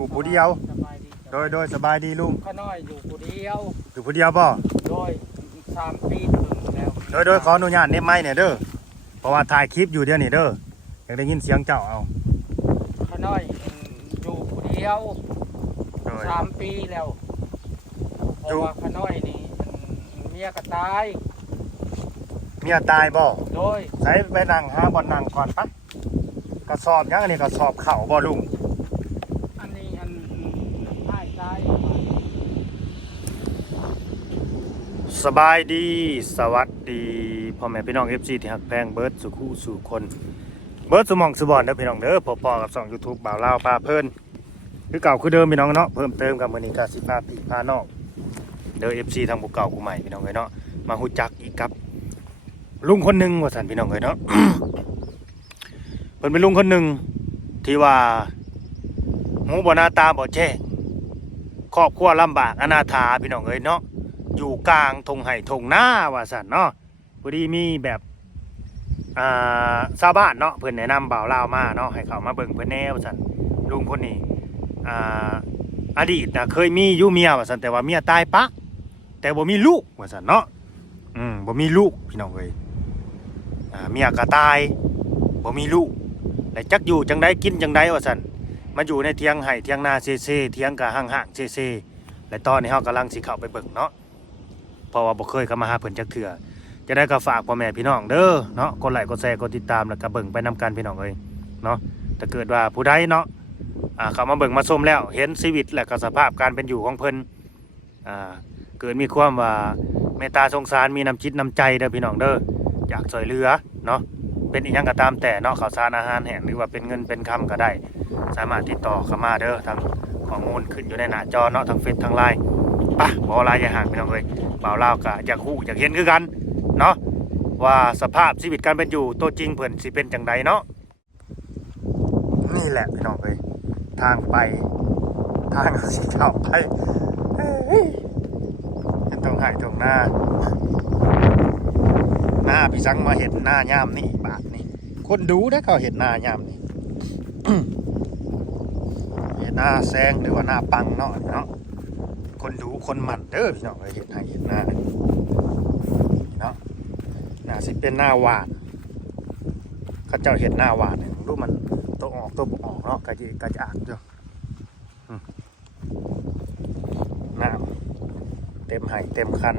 อยู่ผู้เดียวโดยสบายดีลุงข้าน้อยอยู่ผู้เดียวอยู่ผู้เดียวป่ะโดย3 ปีแล้วโดยขออนุญาตเน็บไม้เนี่ยเด้อเพราะว่าถ่ายคลิปอยู่เดี๋ยวนี้เด้ออยากได้ยินเสียงเจ้าเอาข้าน้อยอยู่ผู้เดียว3 ปีแล้วเพราะว่าข้าน้อยนี่เมียก็ตายเมียตายบ่โดยใช้ไปนั่งหาบ่อนนั่งก่อนปะกระสอบยังอันนี้กระสอบเข่าบ่ลุงอันนี้ตายสบายดีสวัสดีพ่อแม่พี่น้อง FC ที่ฮักแพงเบิร์ดสุขุสู่คนเบิร์ดสมองสุบอนเด้อพี่น้องเด้อพอๆกับ2 YouTube บ่าวลาวพาเพิ่นคือเก่าคือเดิมพี่น้องเนาะเพิ่มเติมกับมื้อนี้ก็สิพาพี่พาน้องเด้อ FC ทางผู้เก่าผู้ใหม่พี่น้องเอ้ยเนาะมาฮู้จักอีกกับลุงคนหนึ่งว่าสันพี่น้องเลยเนาะ เพิ่นเป็นลุงคนหนึ่งที่ว่าหูบ่หน้าตาบ่แจ้งครอบครัวลำบากอนาถาพี่น้องเลยเนาะอยู่กลางทงไห่ทงนาว่าสันเนาะพอดีมีแบบชาวบ้านเนาะเพิ่นแนะนำบ่าวลาวมาเนาะให้เขามาเบิ่งเพิ่นแนวสันลุงคนนี้อดีตนะเคยมีอยู่เมียว่าสันแต่ว่าเมียตายปะแต่บ่มีลูกว่าสันเนาะบ่มีลูกพี่น้องเลยเมียก็ตายบ่มีลูกแล้วจักอยู่จังไดกินจังไดว่าซั่นมาอยู่ในเถียงไห่เถียงนาเซ่ๆเถียงกะห่างๆเซ่ๆและตอนนี้เฮากำลังสิเข้าไปเบิ่งเนาะเพราะว่าบ่เคยเข้ามาหาเพิ่นจักเทื่อจะได้ก็ฝากพ่อแม่พี่น้องเด้อเนาะกดไลค์กดแชร์กดติดตามแล้วก็เบิ่งไปนํกันพี่น้องเอ้ยเนาะถ้าเกิดว่าผู้ใดเนาะเข้ามาเบิ่งมาชมแล้วเห็นชีวิตและก็สภาพการเป็นอยู่ของเพิ่นเกิดมีความว่าเมตตาสงสารมีน้ำจิตน้ำใจเด้อพี่น้องเด้ออยากช่วยเหลือเนาะเป็นอีกอย่างก็ตามแต่เนาะข่าวสารอาหารแห้งหรือว่าเป็นเงินเป็นคำก็ได้สามารถติดต่อเข้ามาเด้อทางข้อมูลขึ้นอยู่ในหน้าจอเนาะทางเฟซทางไลน์ปะบ่ลายอย่าห่างพี่น้องเอ้ยบ่าวลาวก็อยากฮู้อยากเห็นคือกันเนาะว่าสภาพชีวิตการเป็นอยู่ตัวจริงเพิ่นสิเป็นจังไดเนาะนี่แหละพี่น้องเอ้ยทางไปทางสิเข้าไปต้องให้ตรงหน้าพี่สังมาเห็นหน้ายามนี่บาทนี่คนดูได้เขาเห็นหน้ายามนี่ เห็นหน้าแซงหรือว่าหน้าปังเนาะคนดูคนหมั่นเด้อพี่น้องเห็นให้เห็นหน้าเนาะหน้าสิเป็นหน้าหวานเขาเจ้าเห็นหน้าหวานเนี่ยรู้มันตัวออกตัวออกเนาะกะจะอ่านจ้ะหน้าเต็มไห่เต็มคัน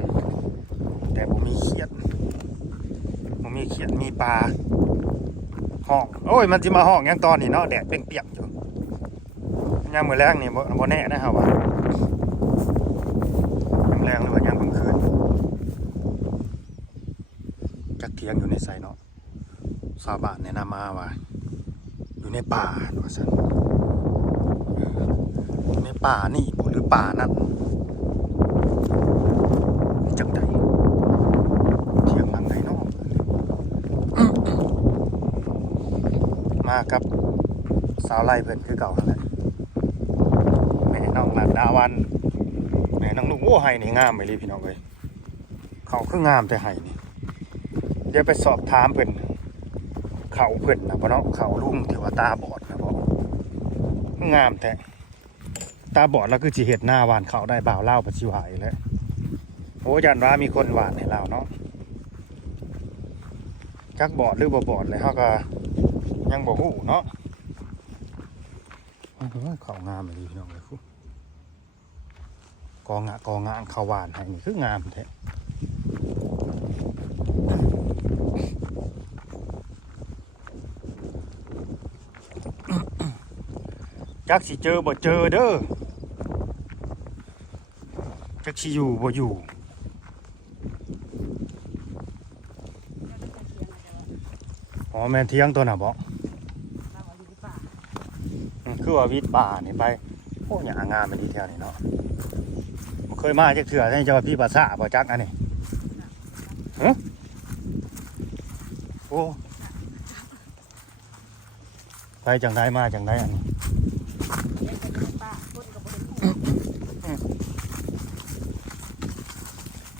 แต่ผมมีเขียดมีปลาห้องโอ้ยมันจะมาห้องยังตอนนี้เนาะแดดเปรี้ยงๆอยู่ยังมือแรงนี่บ่แน่นะครับว่ายังแรงหรือว่ายังกลางคืนจักเทียงอยู่ในไซเนาะชาวบ้านแนะนำมาว่าอยู่ในป่าว่าซั่นในป่านี่หรือป่านั่นจังใดเทียงหลังไหนเนาะมากับสาวไล่เพิ่นคือเก่าหั่นแหละแม่น้องนันดาวันแม่น้องลุงโอ้ไห้นี่งามไปเลยพี่น้องเอ้ยเขาคืองามแต่ไห้นี่เดี๋ยวไปสอบถามเพิ่นเขาเพิ่นนะบ่เนาะเขาลุงที่ว่าตาบอดนะบ่งามแต่ตาบอดแล้วคือสิเฮ็ดหน้าหวานเขาได้บ่าวเล่าปัจจุบันแล้วโอ้ยันว่ามีคนหวานให้เราเนาะจักบอดหรือบ่บอดเลยเขาก็ยังบ่ฮู้เนาะเขางามเลยพี่น้องเลยกองะเขาหวานให้นี่คืองามแท้จักสิเจอบ่เจอเด้อจักสิอยู่บ่อยู่อ๋อแม่นเที่ยงตัวน่ะบ่คือว่าวิทย์ป่านี่ไปโอ้ยงามไปดีแถวนี้เนาะบ่เคยมาจักเทื่อให้เจ้าพี่ภาษาบ่จักอันนี้ฮะโอ้ไปจังไดมาจังไดอันนี้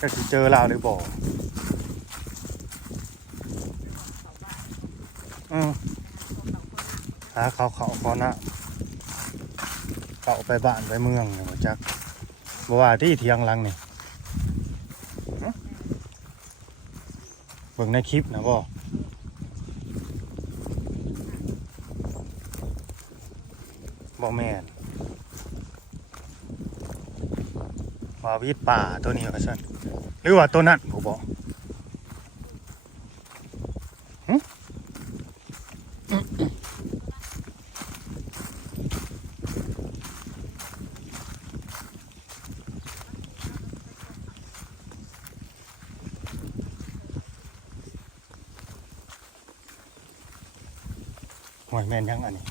จะสิเจอเราหรือบ่หาเขานะ เป่าไปบ้านไปเมืองเนี่ยบ่จักบ่ว่าที่เถียงหลังนี่หึเบิ่งในคลิปนะบ่บ่แม่นว่าวิดป่าตัวนี้ว่าซั่นหรือว่าตัวนั้นผู้บ่หึห่วยแม่นยังอันนี้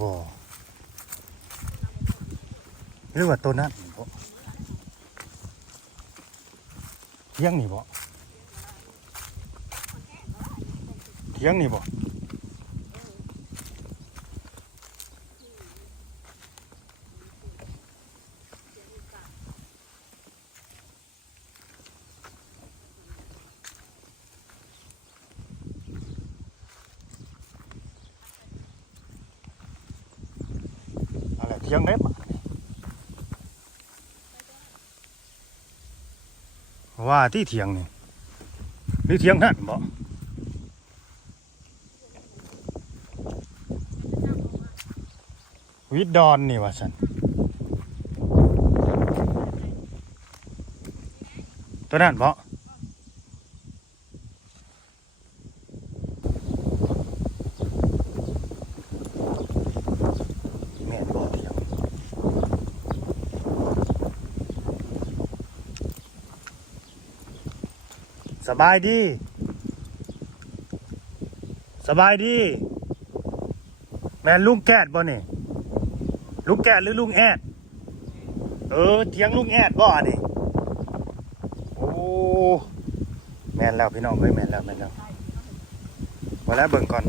บ่หรือว่าตัวนั้นบ่เที่ยงนี่บ่เที่ยงนี่บ่อะไรเที่ยงได้บ่ว่าที่เถียงนี่หรือเถียงนั่นบ่วิดดอนนี่ว่าซั่นตัวนั้นบ่แม่นบ่เถียงสบายดีสบายดีแม่นลุงแกดบ่นี่ลุงแกดหรือลุงแอดเถียงลุงแอดบ่อันนี้โอ้แม่นแล้วพี่น้องเอ้ยแม่นแล้วมาแล้วเบิ่งก่อน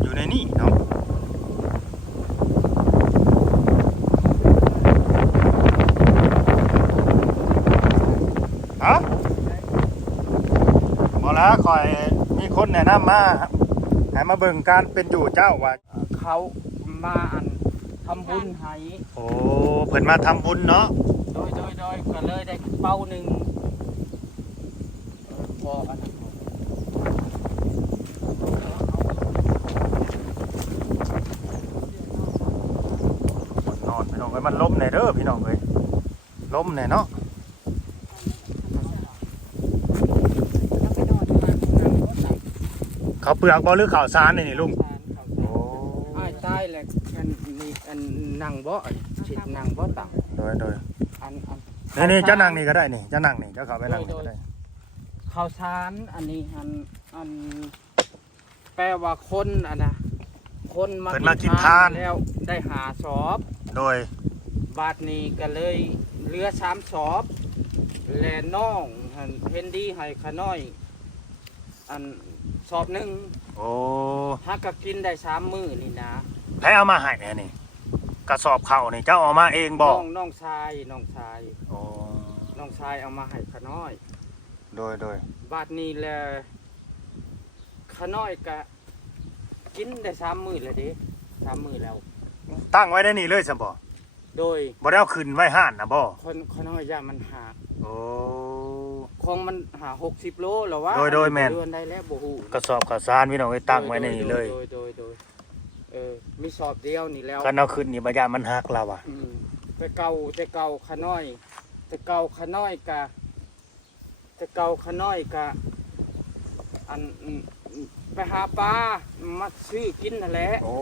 อยู่ในนี่เนาะฮะบ่แล้วคอยมีคนแนะนำมาให้มาเบิ่งการเป็นอยู่เจ้าว่า เขามาอันทำบุญให้ โอ้เพิ่นมาทำบุญเนาะ โดยก็เลยได้เป้าหนึ่งพออันนั้น นอนพี่น้องเอ้ยมันล้มแน่เด้อพี่น้องเอ้ยล้มแน่เนาะเขาวเปลือกบ่หรือข้าวสารนี่ลุงโอ้ อ้ายตายแหละอันนี้อันนั่งบ่ฉิดนั่งบ่ตัง โดย อัน นี่เจ้านั่งนี่ก็ได้นี่เจ้านั่งนี่เจ้าเข้าไปนั่งนี่ก็ได้ ข้าวสารอันนี้อันแปลว่าคนอันนะคนมา เพิ่นมากินทาน แล้วได้หาสอบ โดย บาทนี้ก็เลยเหลือ3สอบและน้องหันเพ็นดีให้ขาน้อยอันสอบหนึ่ง โอ้ ถ้าก็กินได้3 มื้อนี่นะ แพ้เอามาให้แน่นี่กระสอบข้าวนี่เจ้าเอามาเองบ่ น้องชาย โอ้ น้องชายเอามาให้ขาน้อย โดย บาทนี้แหละขาน้อยก็กินได้3 มื้อแล้วเด้3 มื้อแล้ว ตั้งไว้ได้นี่เลยซั่นบ่ โดย บ่ได้เอาขึ้นไว้ห้านนะบ่ คนขาน้อยย่ามันหา โอ้ คงมันหา60 โลแล้ววะ โดยแม่น เดือนได้แล้วบ่ฮู้ กระสอบข้าวสารพี่น้องเอ้ยตั้งไว้ในนี่เลย โดยมีสอบเดียวนี่แล้ว คันเอาขึ้นนี่บ่ยานมันหักแล้วอ่ะ แต่เก่าขาน้อยแต่เก่าขาน้อยกะอันไปหาปลามาซื้อกินนั่นแหละ โอ้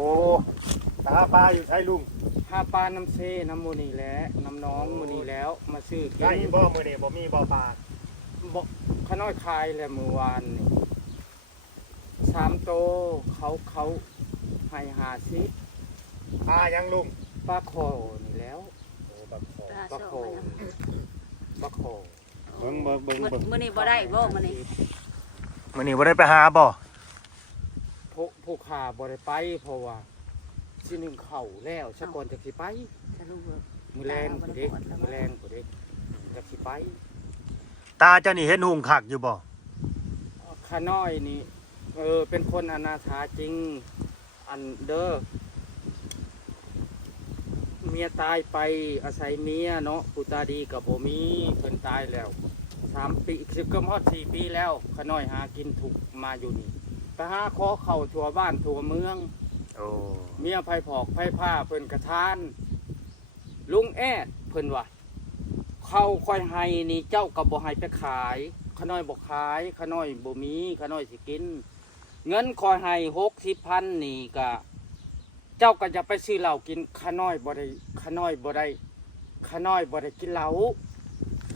ตาปลาอยู่ใช่ลุง หาปลาน้ำเซน้ำมูนี่แหละน้ำน้องมูนี่แล้วมาซื้อกิ ได้ น บ่มื้อนี้บ่มีบ่ปลา บอกขาน้อยคายแล้วเมื่อวานนี่3 โตเขาให้50 ปลายังลุง ปลาคอนี่แล้ว โอ้ปลาคอ ปลาคอปลาคอ เบิ่ง มื้อนี้บ่ได้บ่มื้อนี้ มื้อนี้บ่ได้ไปหาบ่ ผู้ขาบ่ได้ไปเพราะว่าสิหนึ่งเข่าแล้วสะก่อนจะสิไป สรุปว่า มือแรงผู้เด็กมือแรงผู้เด็กจะสิไป ตาเจ้านี่เห็นหุงคักอยู่บ่ ขาน้อยนี่ เป็นคนอนาถาจริงอันเด้อเมียตายไปอาศัยเมียเนาะผู้ตาดีกับบ่มีเพิ่นตายแล้ว3 ปี10ก็ฮอด4 ปีแล้วขน้อยหากินถูกมาอยู่นี่ไปหาขอเข้าทั่วบ้านทั่วเมือง โอ้ เมียไผผอกไผผ้าเพิ่นกระทานลุงแอดเพิ่นว่าเขาค่อยให้นี่เจ้าก็บ่ให้ไปขายขน้อยบ่ขายขน้อยบ่มีขน้อยสิกินเงินคอยให้60,000นี่ก็เจ้าก็จะไปซื้อเหล้ากินขน้อยบ่ได้ขน้อยบ่ได้ขน้อยบ่ได้กินเหล้า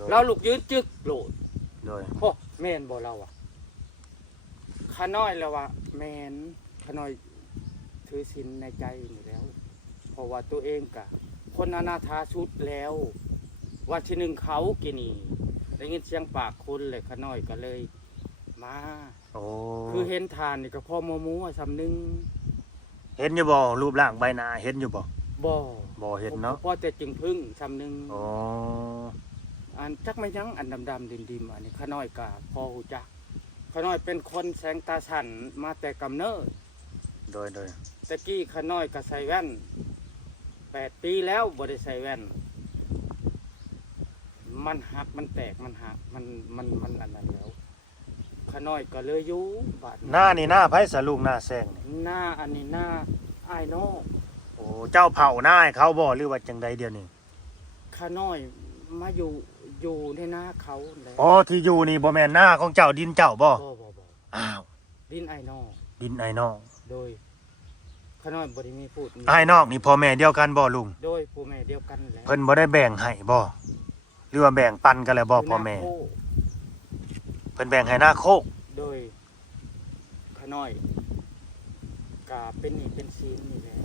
เราลูกยืนจึกโลด โดย โอ้แม่นบ่เราอ่ะขน้อยแล้วว่าแม่นขน้อยถือศีลในใจนี่แล้วเพราะว่าตัวเองกะคนอนาถาสุดแล้วว่าที่หนึ่งเขากินนี่ได้ยินเสียงปากคนเลยขน้อยก็เลยมา โอ้ คือเห็นทานนี่ก็พ่อโมมูสำนึง เห็นอยู่บ่รูปร่างใบหน้าเห็นอยู่บ่ บ่ บ่เห็นเนาะ พ่อแต่จึงพึ่งสำนึง โอ้ อันจักไม่ยั้งอันดำๆดิมๆอันนี้ขน้อยกะพ่อหูจักขน้อยเป็นคนแสงตาฉันมาแต่กำเนิด โดย ตะกี้ขน้อยก็ใส่แว่น8 ปีแล้วบ่ได้ใส่แว่นมันหักมันแตกมันหักมันอันนั้นแล้วขน้อยก็เลยอยู่บาด หน้านี่หน้าไผสะลูกหน้าแซงนี่ หน้าอันนี้หน้าอ้ายน้อง โอ้เจ้าเผาหน้าให้เขาบ่หรือว่าจังใดเดียวนี้ ขน้อยมาอยู่ในหน้าเขาแล้ว อ๋อที่อยู่นี่บ่แม่นหน้าของเจ้าดินเจ้าบ่ บ่ อ้าว ดินอ้ายน้อง ดินไอ้น้อง โดยขน้อยบ่ได้มีพูด ไอ้น้องนี่พ่อแม่เดียวกันบ่ลุง โดยผู้แม่เดียวกันแหล้ว เพิ่นบ่ได้แบ่งให้บ่หรือว่าแบ่งปันกันแล้วบ่พ่อแม่เพิ่นแบ่งให้หน้าโคก โดยขน้อยกาเป็นนี่เป็นซีนนี่แหละ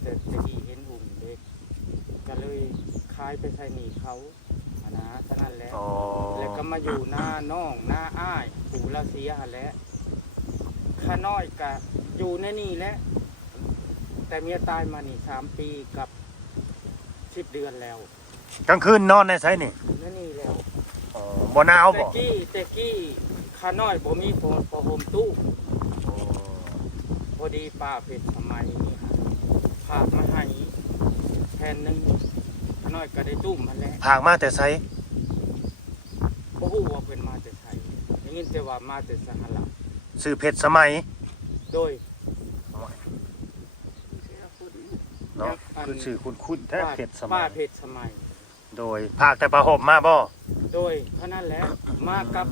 แต่ตะกี้เห็นหุ่นเด็กก็เลยคายไปใส่หนีเขาอะนะเท่านั้นแหละ อ๋อ แล้วก็มาอยู่หน้าน้องหน้าอ้ายปู่ละเสียหันแหล้วข้าน้อยก็อยู่ในนี่แหละแต่เมียตายมานี่3 ปีกับ10 เดือนแล้ว กลางคืนนอนในไสนี่ ในนี่แล้ว อ๋อบ่หนาว แต่ บ่ กี้ข้าน้อยบ่มีพอห่มตู้พอดีป้าเพชรสมัยนี้ค่ะพามาให้แผ่นหนึงข้าน้อยก็ได้ตุ้มมาแล้ว ผากมาแต่ไส บ่ฮู้ว่าเป็นมาแต่ไสได้ยินแต่ว่ามาแต่สหรัฐ ซื้อเพชรสมัย โดย เนาะคือชื่อคุ้นๆแท้เพชรสมั ป้าย เพชรสมัย โดยผากแต่ผ้าห่มมาบ่ โดยเท่านั้นแหละมากับ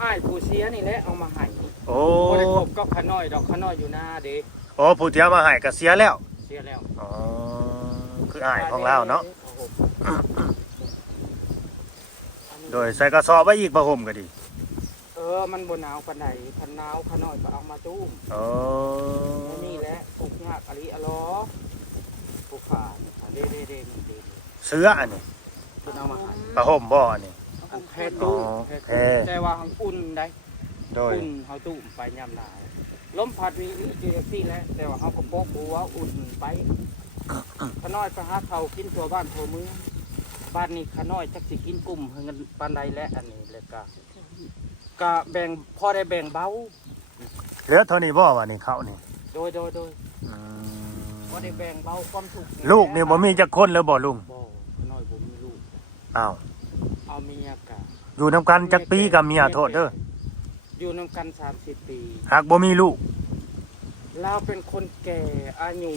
อ้ายผู้เสียนี่แหละเอามาให้ โอ้ บ่ได้พบกับข้าน้อยดอกข้าน้อยอยู่หน้าเด้ โอ้ผู้ที่เอามาให้ก็เสียแล้ว เสียแล้ว อ๋อคืออ้ายของเราเนาะโดยใส่กระสอบไว้อีกผ้าห่มก็ดี มันบ่หนาวปานใดคันหนาวข้าน้อยก็เอามาตุ้ม อ๋อ นี่แหละปลูกยากอะลิอะลอปลูกขาเด้ๆๆนี่เด้ เสื้ออันนี้ เพิ่นเอามาให้ ผ้าห่มบ่อันนี้ อันแพ้ตู้ อ๋อ แพ้ แพ้ ตู้แต่ว่าหังอุ่นได้ โดย อุ่นเฮาตุ้มไปยามหนาวลมพัดวีนี่จังซี่แหละแต่ว่าเฮาก็โปกหัวอุ่นไปข้าน้อยไปหาข้าวกินทั่วบ้านทั่วเมืองบ้านนี้ข้าน้อยจักสิกินกลุ่มเงินปานใดและอันนี้เลยก็แบ่งพอได้แบ่งเบา เหลือเท่านี้บ่ว่านี่เขานี่ โดย อืม พอได้แบ่งเบาความทุกข์ ลูกนี่บ่มีจักคนแล้วบ่ลุง บ่ข้าน้อยบ่มีลูก อ้าว เอาเมียกะ อยู่นํกันจักปีกับเมียโทษเด้อ อยู่นำกัน30 ปี หากบ่มีลูก เราเป็นคนแก่อายุ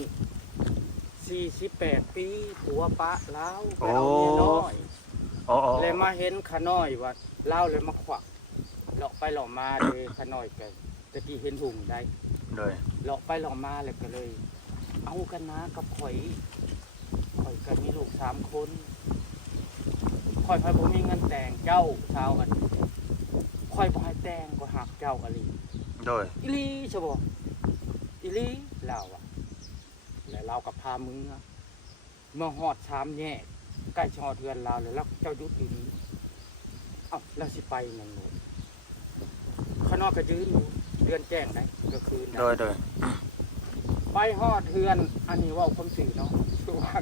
48 ปีผัวปะแล้วไปเอาเมียน้อย อ๋อ เลยมาเห็นขาน้อยว่าเล่าเลยมาขวักเลาะไปเลาะมาเลยขาน้อยกันตะกี้เห็นหุ่งได้ โดย เลาะไปเลาะมาเลยก็เลย เอากันนะกับข่อยกันมีลูก3 คนข่อยบ่มีเงินแต่งเจ้าชาวกันข่อยบ่ให้แต่งก็หักเจ้าอะลี โดย อีหลีใช่บ่อีหลีเราอะแล้วเรากับพามึงอะเมื่อฮอด3 แยกใกล้ชอเทือนเราเลยแล้วเจ้ายุดอยู่นี่เอ้าแล้วสิไปหยังโน่นข้างนอกก็ยืนอยู่เดือนแจ้งได้ก็คืนได้ โดย ไปฮอดเทือนอันนี้เว้าความจริงเนาะคือว่า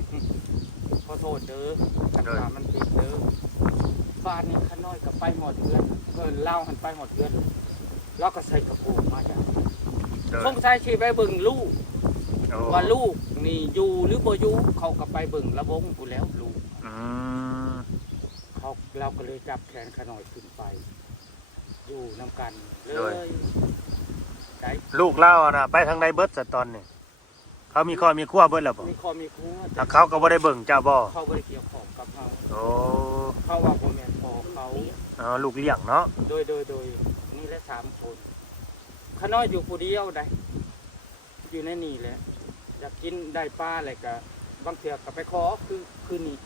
ขอโทษเด้อกันว่ามันผิดเด้อบ้านนี้ข้างน้อยก็ไปหอดเทือนเล่าหันไปหอดเทือน แล้วก็ใส่กระโปรงมาอย่าง โดย สงสัยสิไปเบิ่งลูก โอ้ ว่าลูกนี่อยู่หรือบ่อยู่เขาก็ไปเบิ่งระวงกูแล้วลูก อืม เขาเราก็เลยจับแขนขน่อยขึ้นไป อยู่นำกันเลยได ลูกเล่าน่ะไปทางใดเบิดซะตอนนี้เขามีครอบมีครัวเบิดแล้วบ่ มีครอบมีครัวแต่ ถ้าเขาก็บ่ได้เบิ่งเจ้าบ่ เขาบ่ได้เกี่ยวข้องกับเขา โอ้ เขาว่าบ่แม่นพ่อเขา อ๋อลูกเลี้ยงเนาะ โดยนี่แหละ3คนขน้อยอยู่ผู้เดียวได้อยู่ในนี่แหละอยากกินได้ปลาอะไรก็บางเทื่อก็ไปขอคือนี่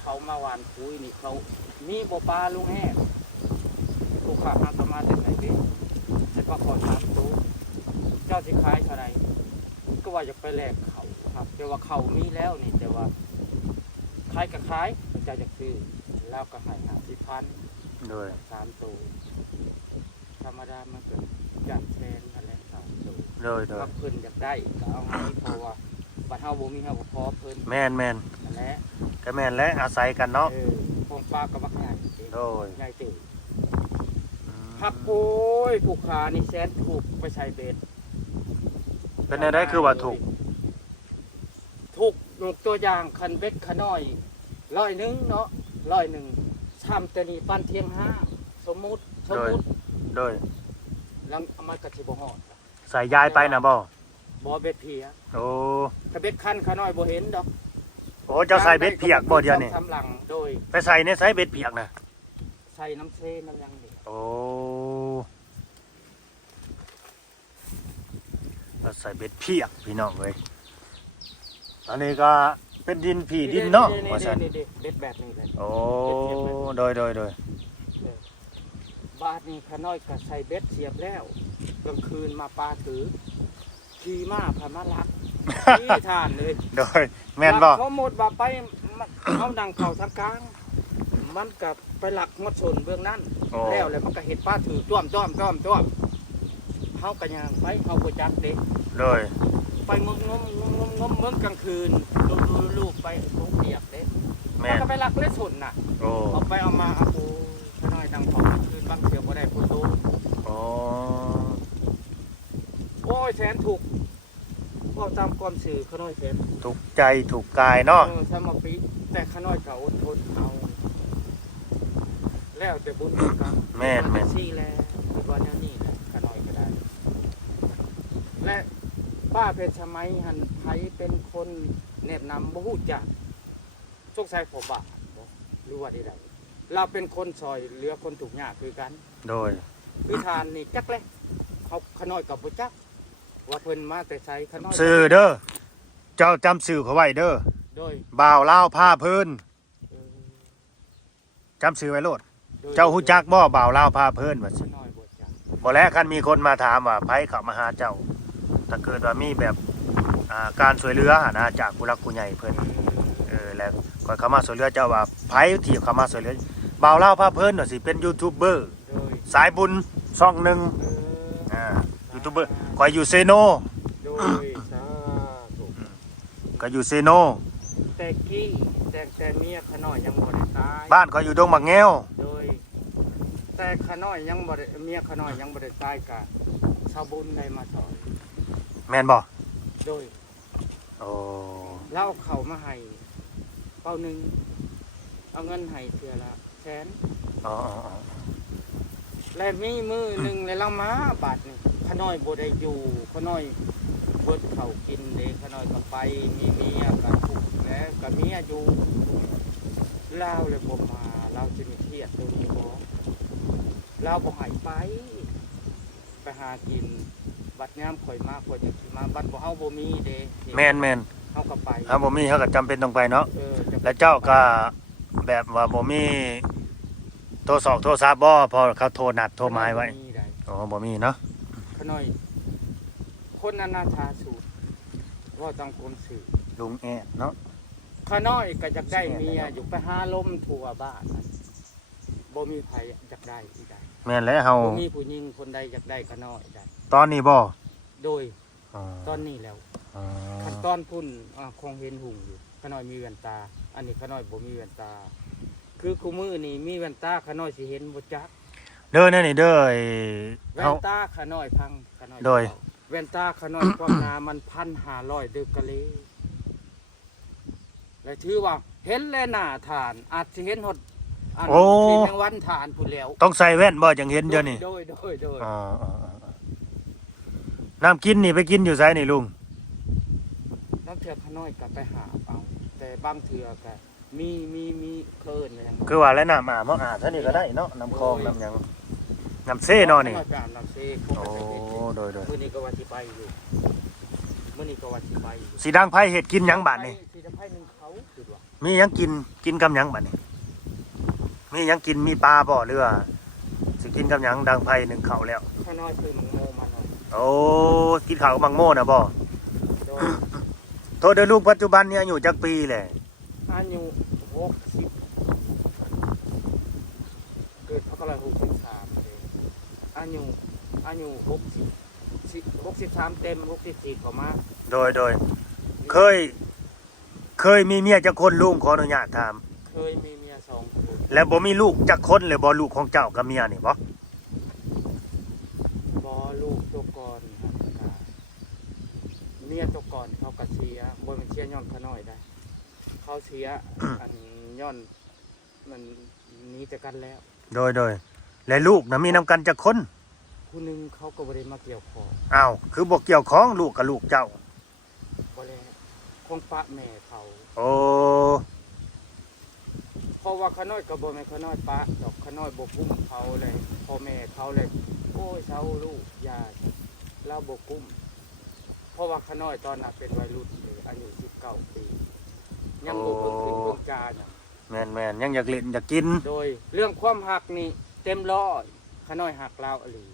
เขามาหวานปุ๋ยนี่เขามีบ่ปลาลุงแห้ลูกค้ามาประมาณได้ไหนเด้แต่ก็ขอ3ตัวเจ้าสิขายเท่าไหร่ก็ว่าอยากไปแลกเขาครับแต่ว่าเขามีแล้วนี่แต่ว่าขายก็ขายเจ้าอยากซื้อแล้วก็ให้50,000 โดย 3ตัวธรรมดามันก็จัดแทนนั่นแหละ3ตัว โดย ว่าเพิ่นอยากได้ก็เอาให้เพราะว่าบัดเฮาบ่มีเฮาบ่พอเพิ่น แม่น นั่นแหละ ก็แม่นและอาศัยกันเนาะ ของปลาก็บักใหญ่ โดย ใหญ่ตื่น อืม ผักโอ้ยผู้ค้านี่แสนถูกไปใช้เบ็ด เป็นได้คือว่าถูก ถูกยกตัวอย่างคันเบ็ดขน้อย100เนาะ100ซ้ำแต่นี่ปันเทียง5สมมุติ โดย แล้วเอามันก็สิบ่ฮอด ใส่ยายไปน่ะบ่ บ่เบ็ดเพีย โอ้ ถ้าเบ็ดคันขน้อยบ่เห็นดอก โอ้เจ้าใส่เบ็ดเพียกบ่เดียวนี่ ทำหลังโดย ไปใส่ในใส่เบ็ดเพียกน่ะ ใส่น้ำเซน้ำยังเด็ก โอ้เราใส่เบ็ดเพียกพี่น้องเว้ยอันนี้ก็เป็นดินผีดินเนาะว่าซั่น นี่เบ็ดแบบนี้เลย โอ้โดย บาทนี่ขน้อยก็ใส่เบ็ดเสียบแล้วกลางคืนมาปลาถือขี่ม้าพามาลักที่ทานเลย โดยแม่นบ่ ลักเขาหมดว่าไปมันเอาดังเข่าทางกลาง มันกับไปหลักงดชนเบื้องนั้น โอ้ แล้วมันก็เห็นปลาถือจ้วมเขาก็ยังไปเขาบ่จักเด็ก โดย ไปงมเมื่อกลางคืนลูกไปลูกเปียกเด้ แม่น ก็ไปลักเล่นสนน่ะ โอ้ เอาไปเอามาเอาปูน้อยดังของกลางคืนบางเสียบ่ได้ปูโต โอ้ โอ้ยแสนถูกก็ตามความสื่อขน้อยแสน ถูกใจถูกกายเนาะ สมปีแต่ขน้อยก็อดทนเอาแล้วแต่บุญกรรม แม่น ซี่แล้วคือว่าแนวนี้แหละขน้อยก็ได้ และป้าเพชรสมัยหันไผเป็นคนแนะนำบ่ฮู้จักสงสัยผมบ่าบ่รู้ว่าได้เราเป็นคนซอยเหลือคนถูกข์ยากคือกัน โดย วิธานนี่จักเลยเขาขน้อยกับบ่จักว่าเพิ่นมาแต่ไสขน้อย สื่อเด้อเจ้าจำสื่อเขาไว้เด้อ โดย บ่าวลาวผ้าเพิ่น เอ่อ จำสื่อไว้โลด โดย เจ้าฮู้จักบ่บ่าวลาวผ้าเพิ่นว่า ข สิ น้อยบ่จัก บ่แล้วคันมีคนมาถามว่าไผเข้ามาหาเจ้า ถ้าเกิดว่ามีแบบการช่วยเหลือหนนะจากผู้หลักผู้ใหญ่เพิ่นแล้วก็เข้ามาช่วยเหลือเจ้าว่าไผที่เข้ามาช่วยเหลือบ่าวลาวผ้าเพิ่นว่าสิเป็นยูทูบเบอร์ โดย สายบุญช่องหนึง ยูทูบเบอร์ก็อยู่เซโน โดยสาธุ ก็อยู่เซโน แต่กี้แต่เมียขน้อยยังบ่ได้ตาย บ้านก็อยู่ดงบักแงว โดย แต่ขน้อยยังบ่ได้เมียขน้อยยังบ่ได้ตายกะชาวบุญได้มาสอน แม่นบ่ โดย โอ้ เล่าเขามาให้เป้าหนึ่งเอาเงินให้เทื่อละแสน อ๋อ และมีมือหนึ่งในเรามาบาทนี่ขน้อยบ่ได้อยู่ขน้อยเบิดเขากินเด้ขน้อยก็ไปมีเมียก็ถูกแล้วก็เมียอยู่เล่าเลยบ่มาเราจะมีเครียดตรงนี้บ่เราบ่ให้ไปหากินบัดยามข่อยมาข่อยจะสิมาบัดบ่เฮาบ่มีเด้ แม่น เฮาก็ไป ถ้าบ่มีเขาก็จำเป็นต้องไปเนาะ จะ แล้วเจ้าก็แบบว่าบ่มีโทรศัพท์บ่พอเขาโทรนัดโทรหมายไว้ บ่มีได้ อ๋อบ่มีเนาะ ขน้อย คนอนาถาสูตรว่าต้องกลมสื่อ ลุงแอดเนาะ ขน้อยก็อยากได้เมียอยู่ไปหาลมทั่วบ้านนั่นบ่มีไผอยากได้อีกได้ แม่นแล้วเฮา บ่มีผู้หญิงคนใดอยากได้ขน้อยได้ ตอนนี้บ่ โดย อ๋อ ตอนนี้แล้ว อ๋อ ขั้นตอนพุ่นคงเห็นหุ่งอยู่ขน้อยมีแว่นตา อันนี้ขน้อยบ่มีแว่นตา คือคู่มือนี่มีแว่นตาขน้อยสิเห็นบ่จัก เด้อนั่นนี่เด้อไอ้ แว่ เฮาน ตาขาน้อยพังขาน้อย โดย แว่นตาขาน้อยความหนามัน1,500เด้อกะเลและถือว่าเห็นและหน้าฐานอาจสิเห็นฮอดอันที่แมงวันฐานพุ่นแล้ว ต้องใส่แว่นบ่จังเห็นเดี๋ยวนี้ โดย อ๋อน้ำกินนี่ไปกินอยู่ไสนี่ลุง น้ำเถื่อขาน้อยก็ไปหาเอาแต่บางเถื่อก็มีเคินอย่าง คือว่าแล้วน้ำอาบเฮาอาบเท่านี้ก็ได้เนาะน้ำคลองน้ำหยังน้ำเซ่เนาะนี่ อาจารย์น้ำเซ่พวก โอ้ เกษตร โดย มื้อนี้ก็ว่าสิไปอยู่มื้อนี้ก็ว่าสิไปอยู่ สีดังไผเฮ็ดกินหยังบัดนี่ สิจะไผหนึงเขาคือว่า มีหยังกินกับหยังบัดนี่มีหยังกินมีปลาบ่หรือว่าสิกินกับหยังดังไผหนึ่งเขาวแล้ว ข้าน้อยคือมังโมมาหน่อย โอ้กินข้าวกับมังโม่น่ะบ่ โดย โทษเด้อลูกปัจจุบันนี่อายุจักปีแหละ อายุ60เกิดพศ63เลยอายุ63เต็ม64เข้ามา โดยเคยมีเมียจักคนลุงขออนุญาตถาม เคยมีเมีย2คน แล้วบ่มีลูกจักคนเลยบ่ลูกของเจ้ากับเมียนี่บ่ บ่ลูกตัวก่อนครับเมียตัวก่อนเขาก็เสียบ่แม่นเสียย้อนขาน้อยได้ เขาเสียอันย้อนมันหนีแต่กันแล้ว โดยและลูกน่ะมีนํกันจักคน ผู้หนึงเขาก็บ่ได้มาเกี่ยวข้อง อ้าวคือบ่เกี่ยวข้องลูกกับลูกเจ้า บ่ได้ของป้าแม่เขา โอ้ เพราะว่าขาน้อยก็บ่แม่นขาน้อยป้าดอกขาน้อยบ่กุ้มเขาเลยพ่อแม่เขาเลยโอ้ยเซาลูกอย่าเราบ่กุ้มเพราะว่าขาน้อยตอนน่ะเป็นวัยรุ่นเลยอายุ19ปียังบ่เพิ่งขึ้นเพิ่งจาหยัง แม่นยังอยากเล่นอยากกิน โดยเรื่องความหักนี่เต็มร้อยขาน้อยหักเราอหลี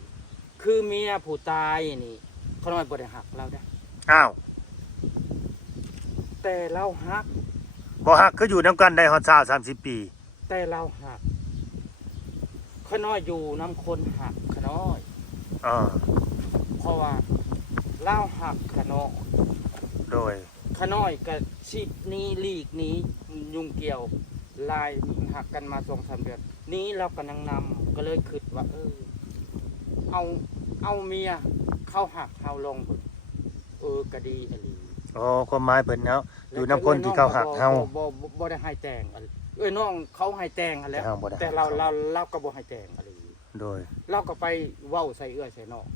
คือเมียผู้ตายนี่ขาน้อยบ่ได้หักเราได้ อ้าว แต่เราหัก บ่ฮักคืออยู่นํกันได้ฮอด20-30 ปี แต่เราหักขาน้อยอยู่น้ำคนหักขาน้อย อ่า เพราะว่าเราหักขาน้อย โดย ขาน้อยกับชิดนี้ลีกนี้ยุ่งเกี่ยวลายหักกันมา2-3 เดือนนี้เราก็นังนำก็เลยคิดว่าเอาเมียเข้าหักเฮาลงพุ่นก็ดีอหลี อ๋อความหมายเพิ่นเนาะอยู่นํคนที่เขาหักเฮา บ่ได้ให้แต่งอะไรน้องเขาให้แต่งหั่นแหล้ว แต่เฮาบ่ได้ แต่เราก็บ่ให้แต่งอะไร โดย เราก็ไปเว้าใส่ใส่น้อง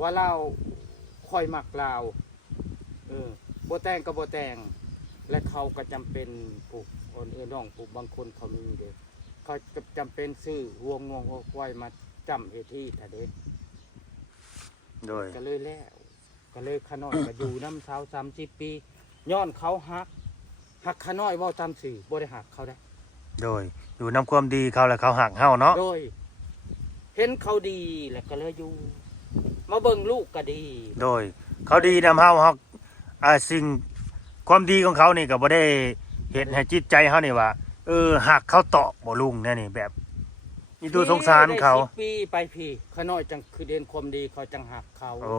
ว่าเราค่อยมักเราบ่แต่งก็บ่แต่งและเขาก็จำเป็นปลูกน้องปลูกบางคนเขามีเด้เขาจำเป็นซื้อวัวงวงวัวควายมาจำเอที่ถ้าเด้ โดย ก็เลยแล้วก็เลยขาน้อยก็อยู่น้ำเท้า30 ปีย้อนเขาหักขาน้อยเว่าตามสื่อบ่ได้หักเขาได้ โดยอยู่นํความดีเขาแล้วเขาหักเฮาเนาะ โดย เห็นเขาดีแล้วก็เลยอยู่มาเบิ่งลูกก็ดี โดย เขาดีนำเฮาสิ่งความดีของเขานี่ก็บ่ได้เฮ็ดให้จิตใจเฮานี่ว่าหักเขาตอกบ่ลุงแน่นี่แบบนี่ตัวสงสารเขา ได้10 ปีไปพี่ขาน้อยจังคือเด่นความดีเขาจังหักเขา โอ้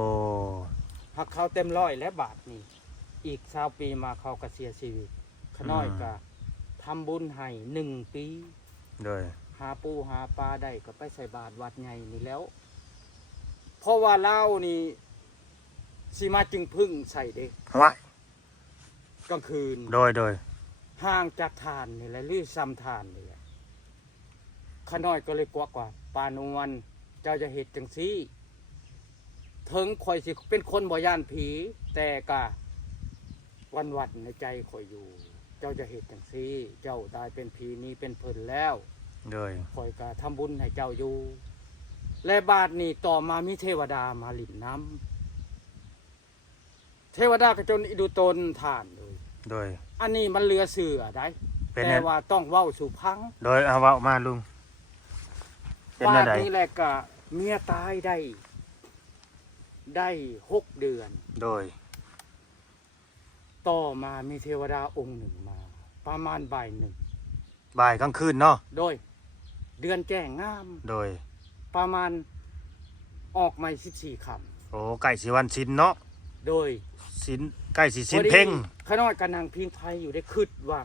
หักเขาเต็มร้อยและบาทนี่อีก20 ปีมาเขาก็เสียชีวิตขาน้อยก็ทำบุญให้1 ปี โดย หาปูหาปลาได้ก็ไปใส่บาตรวัดใหญ่นี่แล้ว เพราะว่าเล่านี่สิมาจึงพึ่งใส่เด้ ว้าย กลางคืน โดย ห่างจากทานนี่แหละหรือซ้ำทานนี่แหละขาน้อยก็เลยกว่าปานวนเจ้าจะเฮ็ดจังซี่ถึงข่อยสิเป็นคนบ่ย่านผี แต่ก็วันในใจข่อยอยู่ เจ้าจะเฮ็ดจังซี่ เจ้าตายเป็นผีนี้เป็นเพิ่นแล้ว โดย ข่อยก็ทำบุญให้เจ้าอยู่ และบาดนี้ต่อมามีเทวดามาหลินน้ำเทวดาก็จนอิดูตนฐานเลย โดย อันนี้มันเหลือเสือได้ เป็น แต่ แน่ ว่าต้องเว้าสู่พัง โดยเอาเว้ามาลุงเป็น บา แน่ ด ใด นี้แหละก็เมียตายได้6 เดือน โดย ต่อมามีเทวดาองค์หนึ่งมา ประมาณบ่ายหนึ่ง บ่ายกลางคืนเนาะ โดย เดือนแจ้งงาม โดย ประมาณออกไม่14 ค โอ้ไก่สิวันชินเนาะ ำโดย สินไก่สิสินเพ่ง ขน้อยกำลังพิงไทยอยู่ได้คิดว่า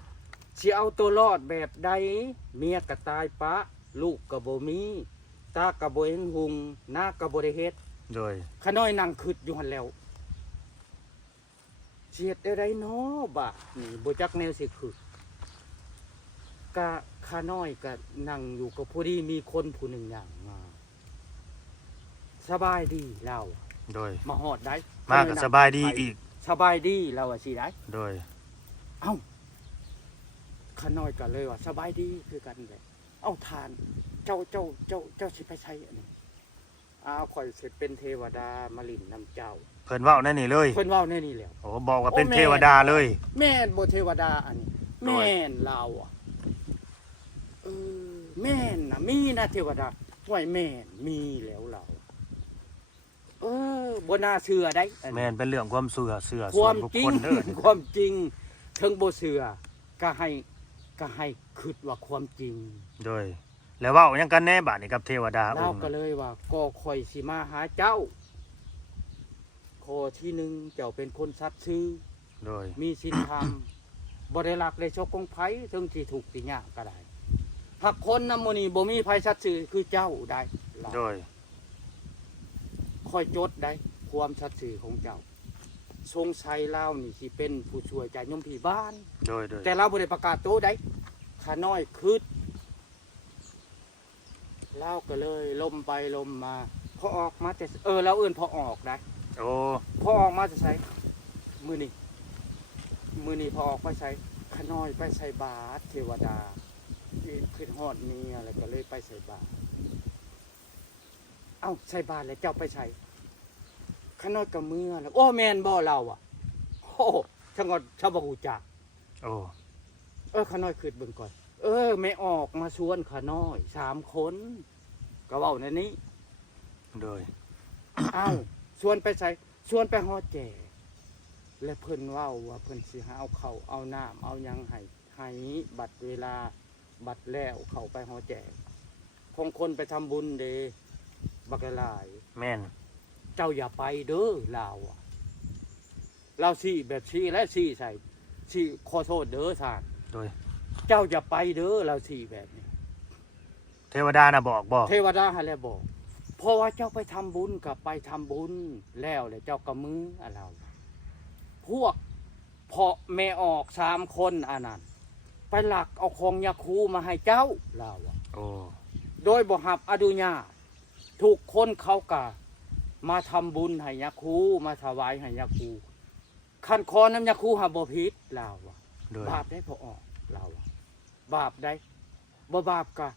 สิเอาตัวรอดแบบใดเมียก็ตายปะ ลูกก็บ่มี ตาก็บ่เห็นหุงหน้าก็บ่ได้เฮ็ด โดย ขน้อยนั่งคิดอยู่หั่นแล้วเสียดได้น้อบะนี่บ่จักแนวสิคือกะขาน้อยก็นั่งอยู่กับผู้ดีมีคนผู้หนึ่งอย่างมาสบายดีเรา โดย มาฮอดได้ มาก็สบายดีอีก สบายดีเราอะสิได้ โดย เอ้าขาน้อยก็เลยว่าสบายดีคือกันแหละเอ้าทานเจ้าสิไปใช้อันนี้อ้าวข่อยสิเป็นเทวดามาลินนำเจ้า เพิ่นเว้าแน่นี่เลย เพิ่นเว้าแน่นี่แหล้ว โอ้บอกว่าเป็นเทวดาเลย แม่นบ่เทวดาอันนี้แม่นเราอ่ะแม่นนะมีนะเทวดาห่วยแม่นมีแล้วเราบ่น่าเชื่อได้อันนี้ แม่นเป็นเรื่องความเชื่อค ส่ว วาน ม บุค จริ ค ง ลเด้อ ความจริงถึงบ่เชื่อก็ให้คิดว่าความจริง โดย แล้วเว้าหยังกันแน่บาดนี้กับเทวดาอ เรา งค์ ก็เลยว่าก็ค่อยสิมาหาเจ้าข้อที่หนึ่งเจ้าเป็นคนสัตย์ซื่อ โดย มีศีลธรรมบ่ได้รักได้ชกของไผถึงสิถูกสิยากก็ได้หากคนนำมื้อนี้บ่มีไผสัตย์ซื่อคือเจ้าได้ล่ะ โดย ค่อยจดได้ความสัตย์ซื่อของเจ้าทรงชัยลาวนี่สิเป็นผู้ช่วยจ่ายยมพี่บ้าน โดย โดย แต่เราบ่ได้ประกาศโตได้ขาน้อยคืดลาวก็เลยลมไปลมมาพอออกมาแต่เราเอิ้นพอออกได้ โอ้ พอออกมาจะใช้มือนี่พอออกไปใช้ขน้อยไปใส่บาตรเทวดาขึ้นฮอดเมียอะไรก็เลยไปใส่บาตรเอ้าใส่บาตรแล้วเจ้าไปใส่ขน้อยกับเมื่อแล้วโอ้แมนบ่เราอ่ะโอ้ช่างก็ชาวบ้านหูจัก โอ้ ขน้อยขึ้นเบิ่งก่อนไม่ออกมาชวนขน้อย3 คนก็เว้าในนี้ โดย เอ้าชวนไปใส่ชวนไปฮอดแก่และเพิ่นเว้าว่าเพิ่นสิหาเอาข้าวเอาน้ำเอาหยังให้บัดเวลาบัดแล้วเข้าไปฮอดแจกของคนไปทำบุญเด้บักหลาย แม่น เจ้าอย่าไปเด้อลาวอะเราสิแบบสิและสิใส่สิขอโทษเด้อท่าน โดย เจ้าอย่าไปเด้อเราสิแบบนี้ เทวดาน่ะบอกบ่ เทวดาให้แล้วบอกเพราะว่าเจ้าไปทำบุญกับไปทำบุญแล้วเจ้าก็มืออะเราพวกพ่อแม่ออก3 คนอันนั้นไปหลักเอาของยาคูมาให้เจ้าเราอะ โอ้ โดยบ่หับอดุญาตทุกคนเขาก็มาทำบุญให้ยาคูมาถวายให้ยาคูคันคอน้ำยาคูหาบ่ผิดเราอะ โดย บาปได้พอออกเราอะบาปได้บ่บาปกะ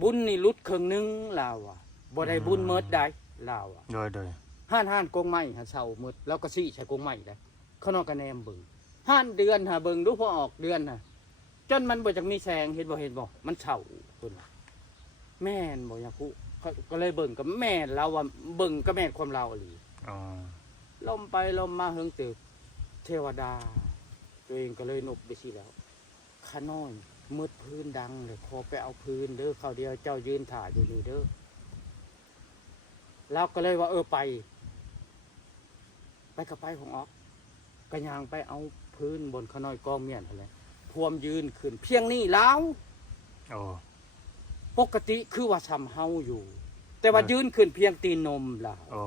บุญนี่ลุดครึ่งหนึงเราอะบ่ได้บุญเมิดได้เราอะ โดย โดย ห้านกงไม้หาเสาหมดแล้วก็สิใช้กงไม้ได้เขานอกกระแนมเบิ่งห้านเดือนหาเบิ่งดูพอออกเดือนน่ะจนมันบ่จักมีแสงเห็นบ่มันเฉาพุ่นน่ะแม่นบ่อยากคู่ก็เลยเบิ่งกับแม่นเราว่าเบิ่งก็แม่นความเราอีหลี อ๋อ ลมไปลมมาเฮิงตึกเทวดา ตัวเองก็เลยนบไปสิแล้วขาน้อยมืดพื้นดังเลยขอไปเอาพื้นเด้อเขาวเดียวเจ้ายืนถ่ายอยู่นี่เด้อเราก็เลยว่าไปกับไปของออกกระยางไปเอาพื้นบนขน้อยกองเมียนอะไรพวมยืนขึ้นเพียงนี้แล้ว โอ้ ปกติคือว่าซ้ำเฮาอยู่ แต่ว่ายืนขึ้นเพียงตีนนมแล้ว โอ้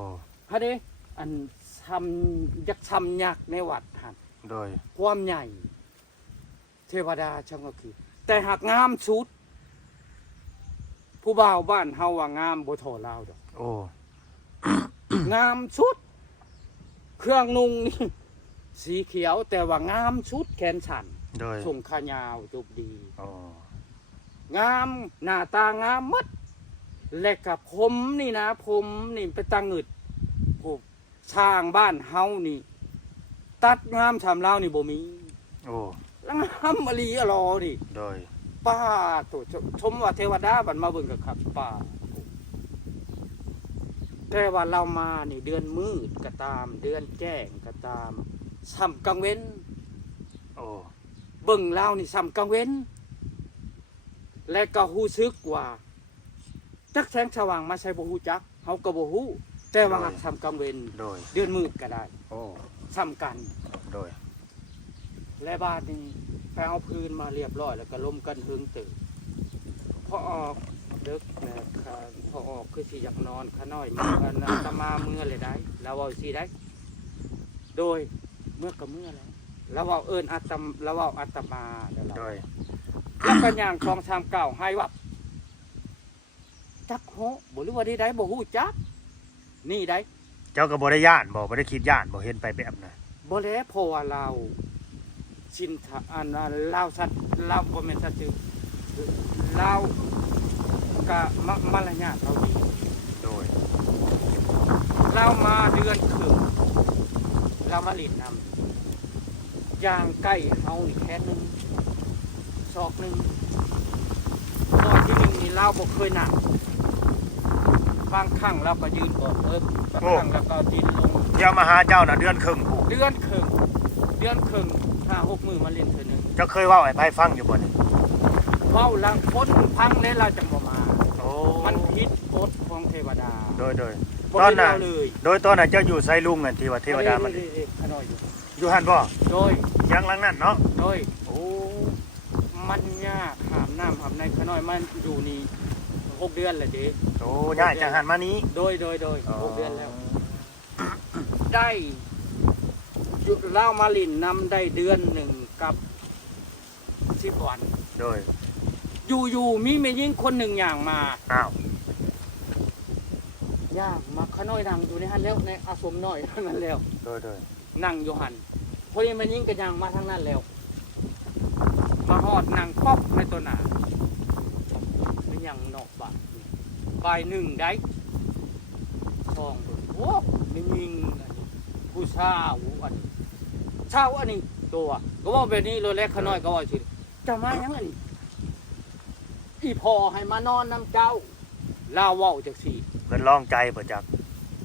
ฮะเด้อันซ้ำยักซ้ำยักในวัดหัน โดย ความใหญ่ เทวดาช่างก็คือ แต่หากงามสุด ผู้บ่าวบ้านเฮาว่างามบ่เท่าลาวดอก โอ้ งามสุด เครื่องนุ่งนี่สีเขียวแต่ว่างามสุดแขนฉัน โดย ส่งขายาวจบดี โอ้ งามหน้าตางามมัดและกับผมนี่นะผมนี่ไปตังอึดผมสร้างบ้านเฮานี่ ตัดงามชำลาวนี่บ่มี โอ้ แล้วงามอลีอลอนี่ โดย ป้าตัวชมว่าเทวดาบันมาเบิ่งกับครับป้าแต่ว่าเรามานี่เดือนมืดก็ตาม เดือนแจ้งก็ตามซ้ำกลางเว้น โอ้ เบิ่งเรานี่ซ้ำกลางเว้น และก็ฮู้ซึกว่าจักแสงสว่างมาใช้บ่ฮู้จักเฮาก็บ่ฮู้แต่ว่าหักซ้ำกลางเว้น โดย เดือนมืดก็ได้ โอ้ ซ้ำกัน โดย และบ้านนี้ไปเอาพื้นมาเรียบร้อยแล้วก็ล้มกันหึงตื่นพอออก ดึกนะครับพอออกคือสิอยากนอนขาน้อยมื้อนั้นอาตมาเมื่อเลยได้แล้วเว้าสิได้ โดยเมื่อกับเมื่อแล้วเว้าเอิ้นอาตมแล้วเว้าอาตมาแล้ว โดย แล้วก็ย่างคลองชามเก่าให้วับจักโหบ่รู้ว่าได้บ่ฮู้จักนี่ได้ เจ้าก็บ่ได้ย่านบ่ได้คิดย่านบ่เห็นไปแบบน่ะ บ่แล้วเพราะว่าเราชินทะอันลาวสัตว์ลาวบ่แม่นสัตว์ชื่อลาวก็มารยาทเราดี โดย เรามาเดือนครึ่งเรามาเลินนำย่างใกล้เฮานี่แค่นึงศอกนึงตอนที่หนึ่งนี่เราบ่เคยนั่งบางครั้งเราก็ยืนก่อนบางครั้งเราก็ดินลง เดี๋ยวมาหาเจ้าน่ะเดือนครึ่งผู้ เดือนครึ่ง5-6 มื้อมาเล่นเทื่อนึง เจ้าเคยเว้าให้ไผฟังอยู่บ่นี่ เว้าลังคนพังแล้วเราจะบ่มา โอ้ มันผิดกฎของเทวดา โดย บ่ ตอน ได้ น่ะ เล่าเลย โดยตอนน่ะเจ้าอยู่ไสลุงนั่นที่ว่าเทวดามัน ขน้อยอยู่ อยู่หั่นบ่ โดย ยังหลังนั้นเนาะ โดย โอ้ มันยากหามน้ำหามในขน้อยมันอยู่นี่6 เดือนแล้วเด้ โอ้ย้ายจากหันมานี้ โดย6 เดือนแล้ว ได้อยู่เล่ามาลินนำได้เดือนหนึ่งกับ10 วัน โดย อยู่มีแม่ยิ่งคนหนึ่งอย่างมา อ้าว ย่างมาขน้อยนั่งอยู่ในหันแล้วในอาสมน้อยทั้งนั้นแล้ว โดย นั่งอยู่หันพอดีแม่ยิ่งก็ย่างมาทั้งนั้นแล้ว มาหอดนั่งป๊อกในตัวหนาเป็นอย่างนอกบ้านบ่ายหนึ่งได้ทองเบิ่งโอ้ไม่ยิงอันนี้ผู้ชาวอันนี้ชาวอันนี้ตัวก็ว่าแบบนี้เลยแรกขน้อยก็ว่าสิจะมายังไงอีพอให้มานอนน้ำเจ้าลาวเว้าจักสี่ เพิ่นลองใจบ่จัก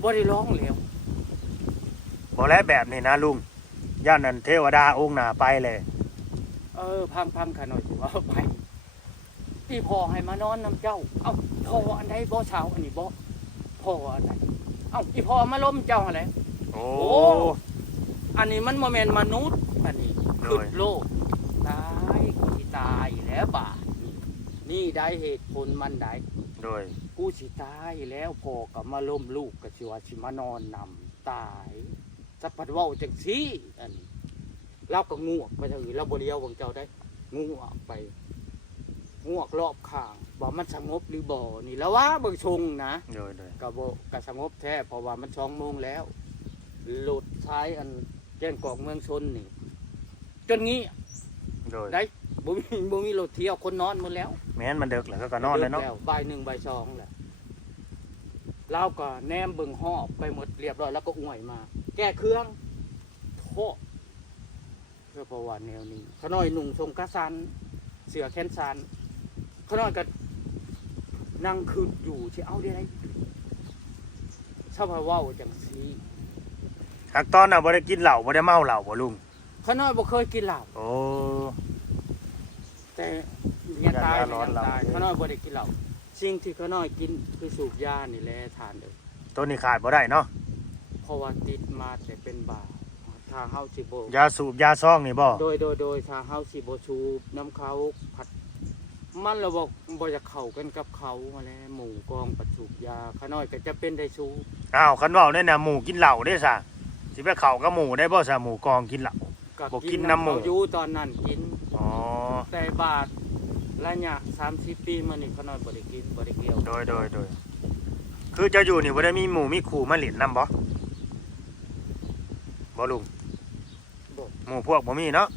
บ่ได้ร้องแล้ว บ่แล้วแบบนี้นะลุงย่านนั้นเทวดาองค์หน้าไปเลย พังขน้อยสิว่าไปอีพอให้มานอนน้ำเจ้าเอ้าพออันใดบ่เช้าอันนี้บ่พออันใดเอ้าอีพอมาล้มเจ้าหั่นแหละ โอ้ โอ้ อันนี้มันโมเมนต์มนุษย์ อันนี้ โด ขึ้ ย นโลกตายกูสิตายแล้วบาดนี่ได้เหตุผลมันได้ โดย กูสิตายแล้วพอกับมาล้มลูกกับสิว่าสิมานอนนำตายสัพพัดเว้าจังซี่อันนี้เราก็งวกไปทางอื่นเราบ่เลี้ยวของเจ้าได้งวกไปงวกรอบข้างว่ามันสงบหรือบ่นี่แล้วว่าเบิ่งชงนะ โดย ก็บ่ก็สงบแท้เพราะว่ามัน2 โมงแล้วหลุดท้ายอันแจ้งกอกเมืองชนนี่จนงี้ โดย ได้บ่มีรถเที่ยวคนนอนหมดแล้ว แม่นมันดึกแล้วก็นอนแล้วเนาะ บ่าย 1บ่าย 2แหละเราก็แนมเบิ่งหอบไปหมดเรียบร้อยแล้วก็อวยมา แก้เครื่องโทษเพื่อประวัติแนวนี้ขน้อยนุ่งทรงกะสันเสือแขนสันขน้อยก็นั่งคืดอยู่สิเอาได้ไดชาวเว้าจังซี่ หักตอนน่ะบ่ได้กินเหล้าบ่ได้เมาเหล้าบ่ลุง ขน้อยบ่เคยกินเหล้า โอ้ แต่เนี่ยตาย ยาร้อนเหล้า ตายขน้อยบ่ได้กินเหล้าสิ่งที่ขน้อยกินคือสูบยานี่แหละทานเด้อ ตัวนี้ขาดบ่ได้เนาะ เพราะว่าติดมาแต่เป็นบาถ้าเฮาสิบ่ ยาสูบยาซองนี่บ่ โดยถ้าเฮาสิบ่สูบน้ำเขาผัดมันระบบบ่จะเข้ากันกับเขามาแล้วหมู่กองปัดสูบยาขน้อยก็จะเป็นได้สูบ อ้าวคันเว้าได้น่ะหมูกินเหล้าได้ซะสิไปเข้ากับหมูได้บ่ซะหมูกองกินเหล้า บ่กินน้ำหมู่ เขาอยู่ตอนนั้นกิน อ๋อ แต่บาทระยะ30 ปีมานี่ขน้อยบ่ได้กินบ่ได้เกี่ยว โดยคือเจ้าอยู่นี่บ่ได้มีหมู่มีขู่มาเล่นนํบ่บ่ลุง บ่ หมู่พวกบ่มีเนาะ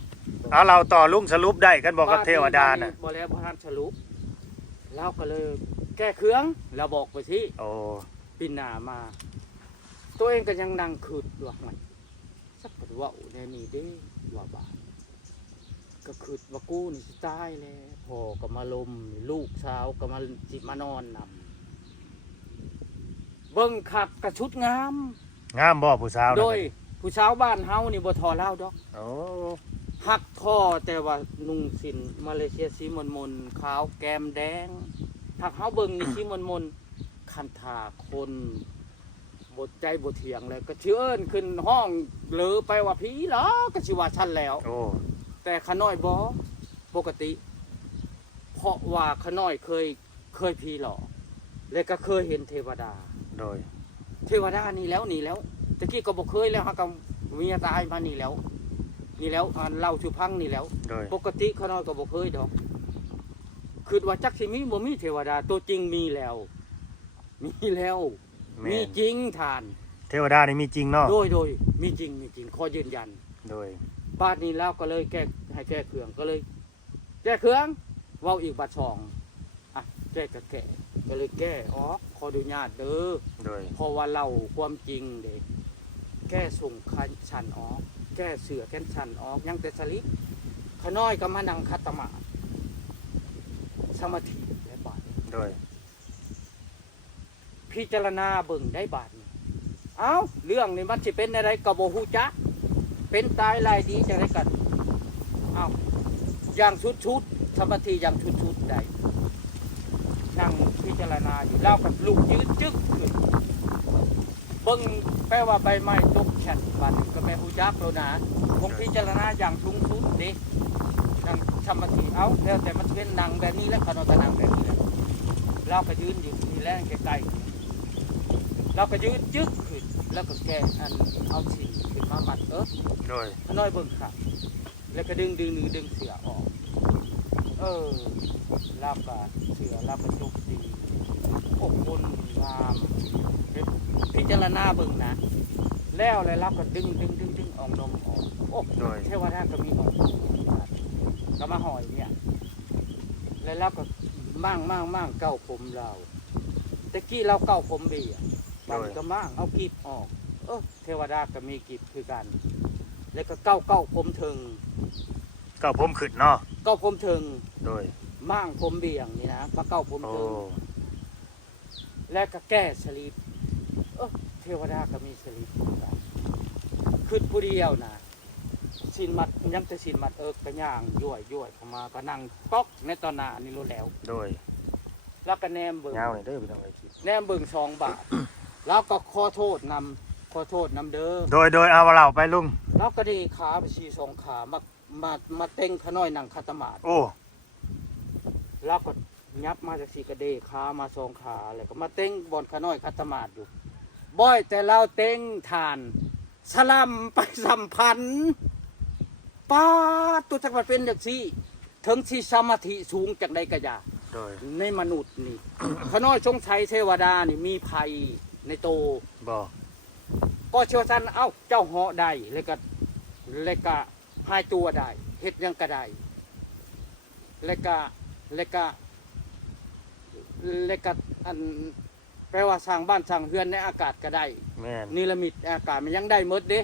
เอาเราต่อลุงสรุปได้กันบอกกับเทวดาน่ะ บ่แล้วบ่ทันสรุปเราก็เลยแก้เครื่องแล้วบอกไปสิ โอ้ ปีหน้ามา ตัวเองก็ยังนั่งคืดว่ามันสักว่าแน่นี่เด้ว่าบาดก็คืดว่ากูนี่สิตายแล้วพ่อก็มาลมลูกสาวก็มาสิมานอนนำเบิ่งคักกระชุดงาม งามบ่ผู้สาวน่ะ โดยผู้สาวบ้านเฮานี่บ่ทอเล่าดอก โอ้ หักท่อแต่ว่านุ่งสินมาเลเซียสีมนขาวแก้มแดงถ้าเฮาเบิ่งนี่สีมนคันทาคนบทใจบทเถียงเลยก็เชื่อเอิ้นขึ้นห้องเหลือไปว่าผีเหรอก็สิว่าฉันแล้ว โอ้ แต่ขน้อยบ่ปกติ เพราะว่าขน้อยเคย เคยผีหลอกแล้วก็เคยเห็นเทวดา โดย เทวดานี่แล้วตะกี้ก็บ่เคยแล้วฮะก็เมียตายมานี่แล้วอันเล่าชูพังนี่แล้ว โดย ปกติเขาน้อยก็บ่เคยดอกคือว่าจักสิมีบ่มีเทวดาตัวจริงมีแล้ว แม่ มี น จริงทาน เทวดานี่มีจริงเนาะ โดยมีจริงขอยืนยัน โดย บ้านนี้แล้วก็เลยแก้ให้แก้เครื่องก็เลย แก้เครื่องเว้าอีกบาทสองอ่ะแก้ก็เลยแก้อ๋อขออนุญาตเด้อ โดย เพราะว่าเล่าความจริงเด้แก้ส่งคันชันออกแก้เสือแก้นชันออกยังแต่สลิปขน้อยก็มานั่งคัตตมาธิสมาธิและบาท โดย พิจารณาเบิ่งได้บาทนี่เอ้าเรื่องนี้มันสิเป็นอะไรก็บ่ฮู้จักเป็นตายลายดีจังได๋กันเอ้าอย่างชุดสมาธิอย่างชุดได้นั่งพิจารณาอยู่แล้วกับลูกยืนจึ๊กขึ้นเบิ่งแปลว่าใบไม้ตกแฉะบาดนี้ก็แม่ฮู้จักแล้วนะคงพิจารณาอย่างสูงสุดเด้นั่งสมาธิเอ้าแล้วแต่มันเป็นนั่งแบบนี้แล้วก็นอนนั่งแบบนี้แหละเราก็ยืนอยู่นี่แหละใกล้ๆเราก็ยืนจึ๊กขึ้นแล้วก็แก้อันเอาสิ่งขึ้นมามัดโดย ขน้อยเบิ่งครับแล้วก็ดึงเสือออกลาบก็เสือลาบก็จุกดีอบอุ่นงามพิจารณาเบิ่งนะแล้วเลยลาบก็ดึงออกนมออกโอ้ โดย เทวดาก็มีออกก็มาหอยเนี่ยแล้วลาบก็มั่งเก้าผมเราตะกี้เราเก้าผมเบี้ยบางก็มั่งเอากีบออกเทวดาก็มีกีบคือกันแล้วก็เก้าผมถึง ก็ผมขึ้นเนาะ เก้าผมถึง โดย ม่างผมเบี่ยงนี่นะมาเก้าผม โอ้ ถึงและก็แก้สลีปเทวดาก็มีสลีปขึ้นผู้เดียวนะสินมัดยังแต่สินมัดกระย่างย่วยเข้ามาก็นั่งป๊อกในตอนหน้านี่รู้แล้ว โดย แล้วก็แนมเบิ่ง เงาเลยเด้อพี่น้องไอ้คิด แนมเบิ่ง2 บาท แล้วก็ขอโทษนำเด้อ โดยเอาเราไปลุง แล้วก็ดีขาไป2 ขามาเต็งขน้อยนั่งคาตมาด โอ้ แล้วก็ยับมาจากสีกระเดขามา2 ขาเลยก็มาเต็งบอนขน้อยคาตมาดอยู่บ่อยแต่เราเต็งทานสลัมไปสัมพันธ์ป้าตัวจักรวาลเป็นอย่างซี่ถึงที่สมาธิสูงจากใดกระยา โดย ในมนุษย์นี่ ขน้อยชงชัยเทวดานี่มีภัยในโต บ่ ก็เชื่อสันเอ้าเจ้าเหาะได้เลยก็หายตัวได้เฮ็ดหยังก็ได้เลยก็อันแปลว่าสร้างบ้านสร้างเรือนในอากาศก็ได้ แม่น นิรมิตอากาศมันยังได้หมดเด้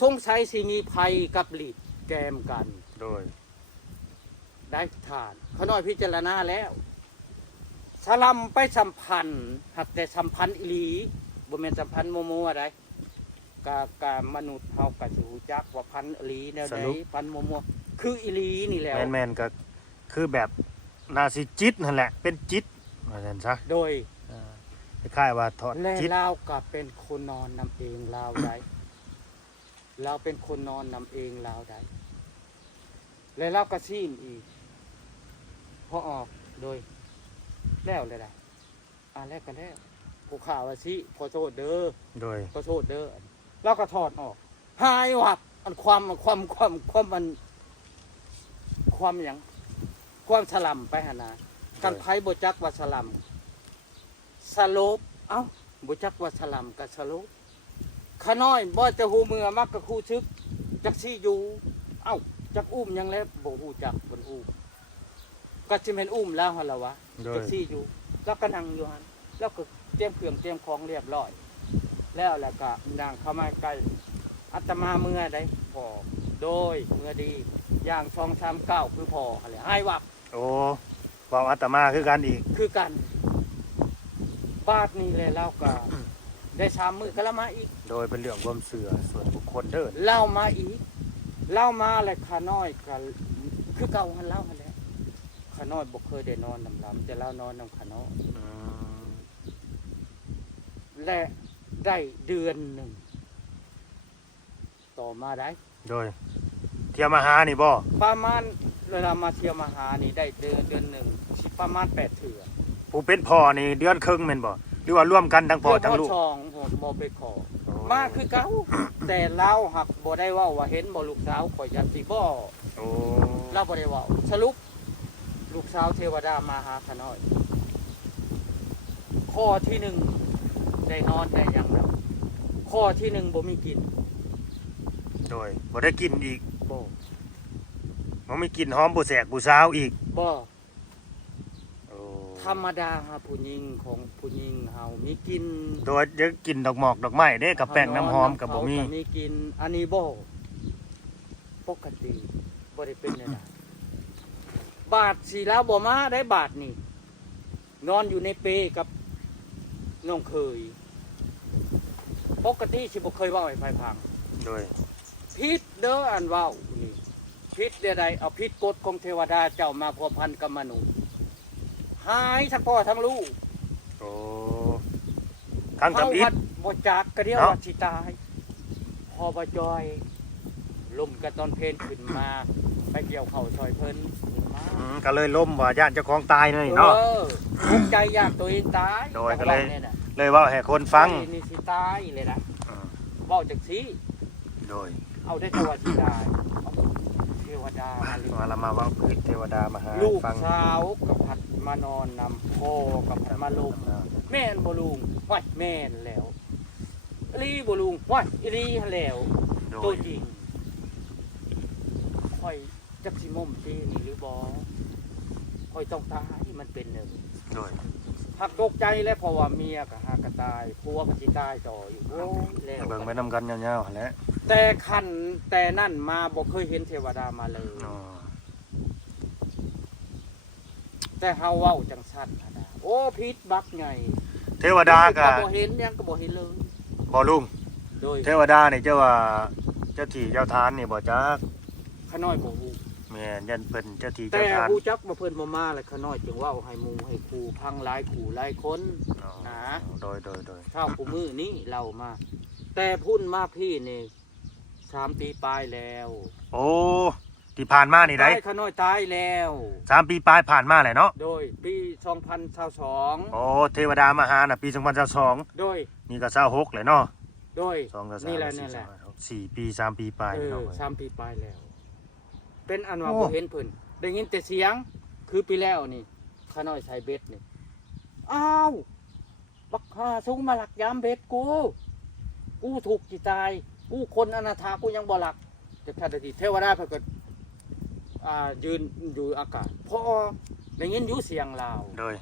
สงสัยสิมีภัยกับหลีดแกมกัน โดย ได้ทานเขาน้อยพิจารณาแล้วสลัมไปสัมพันธ์หักแต่สัมพันธ์อีหลีบ่แม่นสัมพันธ์โมๆอะไรกามนุษย์เฮาก็สิรู้จักว่าพันธ์อีหลีแนวใดพันธ์โมๆคืออีหลีนี่แหล้ว แม่นก็คือแบบนาสิจิตนั่นแหละเป็นจิตว่าซั่นซะ โดย คล้ายๆว่าถอด และ จิต ลาวก็เป็นคนนอนนำเองลาวได้เราเป็นคนนอนนำเองลาวได้และลาวก็ซีนอีกพอออกโดยแล้วเลยได้แล้วกันแล้วผู้ข่าวว่าสิขอโทษเด้อ โดย ขอโทษเด้อแล้วก็ถอดออกหายวับอันความมันความหยังความสลัมไปหนนะกันไผบ่จักว่าสลัมสลบเอ้าบ่จักว่าสลัมกับสลบขน้อยบ่จะฮู้มือมักกับคู่ชึกจักสิอยู่เอ้าจักอุ้มหยังแล้วบ่ฮู้จักเพิ่นอุ้มก็สิแม่นอุ้มแล้วหั่นล่ะวะ โดย จักสิอยู่แล้วก็นั่งอยู่หั่นแล้วก็เตรียมเครื่องเตรียมของเรียบร้อยแล้วก็นางเข้ามาใกล้อาตมาเมื่อได้พอโดยเมื่อดีอย่าง239คือพออะไรให้วับ โอ้เว้าอาตมาคือกันอีก คือกันบาทนี้เลยเล่าก็ ได้3 มื้อก็ละมาอีก โดยเป็นเรื่องความเสื่อส่วนบุคคลเด้อ เล่ามาอีกเล่ามาเลยขาน้อยก็คือเก่าหันเล่าหันแหล้วขาน้อยบ่เคยได้นอนนำลำแต่เล่านอนนำขาน้อย อืม และได้เดือนหนึ่งต่อมาได้ โดยเที่ยวมาหานี่บ่ ประมาณเวลามาเที่ยวมาหานี่ได้เดือนหนึ่งสิประมาณ8 เถื่อ ผู้เป็นพ่อนี่เดือนครึ่งแม่นบ่หรือว่าร่วมกันทั้งพ่อทั้งลูก ช่องผมบ่ไปขอมาคือเก่าแต่เราหักบ่ได้เว้าว่าเห็นบ่ลูกสาวข่อยยันสิบ่ โอ้ เราบ่ได้เว้าสรุปลูกสาวเทวดามาหาขน้อยข้อที่หนึ่งได้นอนได้หยังแล้วข้อที่หนึ่งบ่มีกิน โดยบ่ได้กินอีก บ่ บ่มีกินหอมผู้แสกผู้สาวอีก บ่ โอ้ ธรรมดาหาผู้หญิงของผู้หญิงเฮามีกิน โดยจะกินดอกหมอกดอกไม้เด้กับแป้งน้ำหอมกับบ่มี เขามีกินอันนี้บ่ปกติบ่ได้เป็นแนวนั้นบาทสิแล้วบ่มาได้บาทนี่นอนอยู่ในเปกับน้องเคยปกติสิบ่เคยเว้าให้ไผฟัง โดย พิษเด้ออันเว้านี่พิษใดๆเอาพิษกฎของเทวดาเจ้ามาพัวพันกับมนุษย์หายทั้งพ่อทั้งลูก โอ้ทั้งกับอิ เฮา ฐ บ่จักกระเดียว เนาะ ว่าสิตายพอบ่จอยลมกระตอนเพลนขึ้นมาไปเกี่ยวเข่าซอยเพิ่นขึ้นมา ก็เลยล้มว่าญาติเจ้าของตายนี่เนาะ ทุกข์ใจอยากตัวเองตาย โดยก็เลย นี่น่ะ เลยเว่าให้คนฟัง นี่สิตายเลยนะ อืม เว้าจังซี่ โดย เอาได้จังว่าสิตายเอาเทวดามาเลย ว่าเรามาเว่าพื้นเทวดามาหา ลูก ฟัง สาวกับผัดมานอนนำพ่อกับผัดมาลมแม่นบ่ลุงห้อยแม่นแล้วอีหลีบ่ลุงห้อยอีหลีหั้นแล้ว โด ตัวย จริงค่อยจักสิม่มตีนี่หรือบ่ค่อยต้องตายมันเป็นหนึ่ง โดย หักตกใจแล้วเพราะว่าเมียก็หากก็ตายผัวก็สิตายต่ออีกโอ้ยแล้ว เบิ่งไปนำกันยาวๆหั่นแหละ แต่คันแต่นั่นมาบ่เคยเห็นเทวดามาเลย อ๋อ แต่เฮาเว้าจังซั่นน่ะนะโอ้พิษบักใหญ่ เทวดาก็ บ่เห็นยังก็บ่เห็นเลย บ่ลุง โดย เทวดานี่เจ้าว่าเจ้าที่เจ้าทานนี่บ่จัก ขาน้อยบ่ฮู้ แม่นยันเพิ่นเจ้าที่ แต่ เจ้าทาน ฮู้จักบ่เพิ่นบ่มาแล้วขาน้อยจึงเว้าให้หมู่ให้ครูพังหลายขู่หลายคน อ๋อ นะ โดย เท่ากูมือนี้เรามา แต่พุ่นมาพี่นี่3 ปีปลายแล้ว โอ้ที่ผ่านมานี่ได้ ตายขาน้อยตายแล้ว 3 ปีปลายผ่านมาแหละเนาะ โดยปี2022 โอ้เทวดามาหาน่ะปี2022 โดย นี่ก็26เลยเนาะ โดย 2 นี่แหละนี่แหละ 4 ปี3 ปีปลาย เออ เนาะ 3 ปีปลายแล้ว เป็นอันว่า โอ้ บ่เห็นเพิ่นได้ยินแต่เสียง คือปีแล้วนี่ขาน้อยใส่เบ็ดนี่อ้าวบักหาสูงมาหลักยามเบ็ดกูถูกจิตายกูคนอนาถากูยังบ่หลักแต่ทันทีเทวดาเพิ่นก็ยืนอยู่อากาศพอได้ยินอยู่เสียงลาว โดย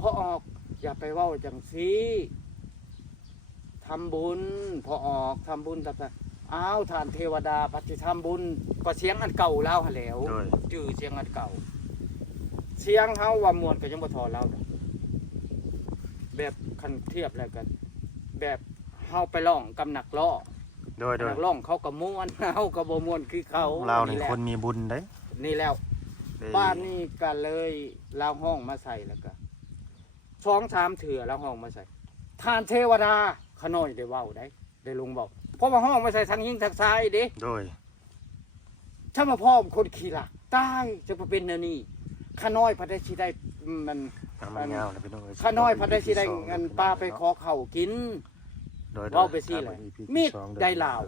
พอออกอย่าไปเว้าจังซี่ทำบุญพอออกทำบุญทำอ้าวท่านเทวดาปฏิทำบุญก็เสียงอันเก่าเล่าหั่นแหล้ว โดย จื่อเสียงอันเก่า เสียงเฮาว่ามวนก็ยังบ่ทอเล่าดอกแบบคันเทียบแล้วกัน แบบเฮาไปร้องกับนักร้อง โดย นักร้องเขาก็ม่วน เฮาก็บ่ม่วนคือเขา เรานี่ แหละ คนมีบุญเด้ นี่แล้ว บ้านนี่ก็เลยลาวห้องมาใส่แล้วก็2-3เถื่อลาวห้องมาใส่ทานเทวดาขน้อยได้เว้าได้ลุงบอกเพราะว่าห้องมาใส่ทางยิงทางซ้ายเด้ โดย ถ้ามาพ่อมคนขี่หลักตายจะมาเป็นแนวนี้ขน้อยพัดได้สิได้มัน มันยาวเลยพี่น้อง ขน้อยพัดได้สิได้เงินป้าไปขอเข่าวกิน โดย เว้าไปสิแหละมีดได้ลาว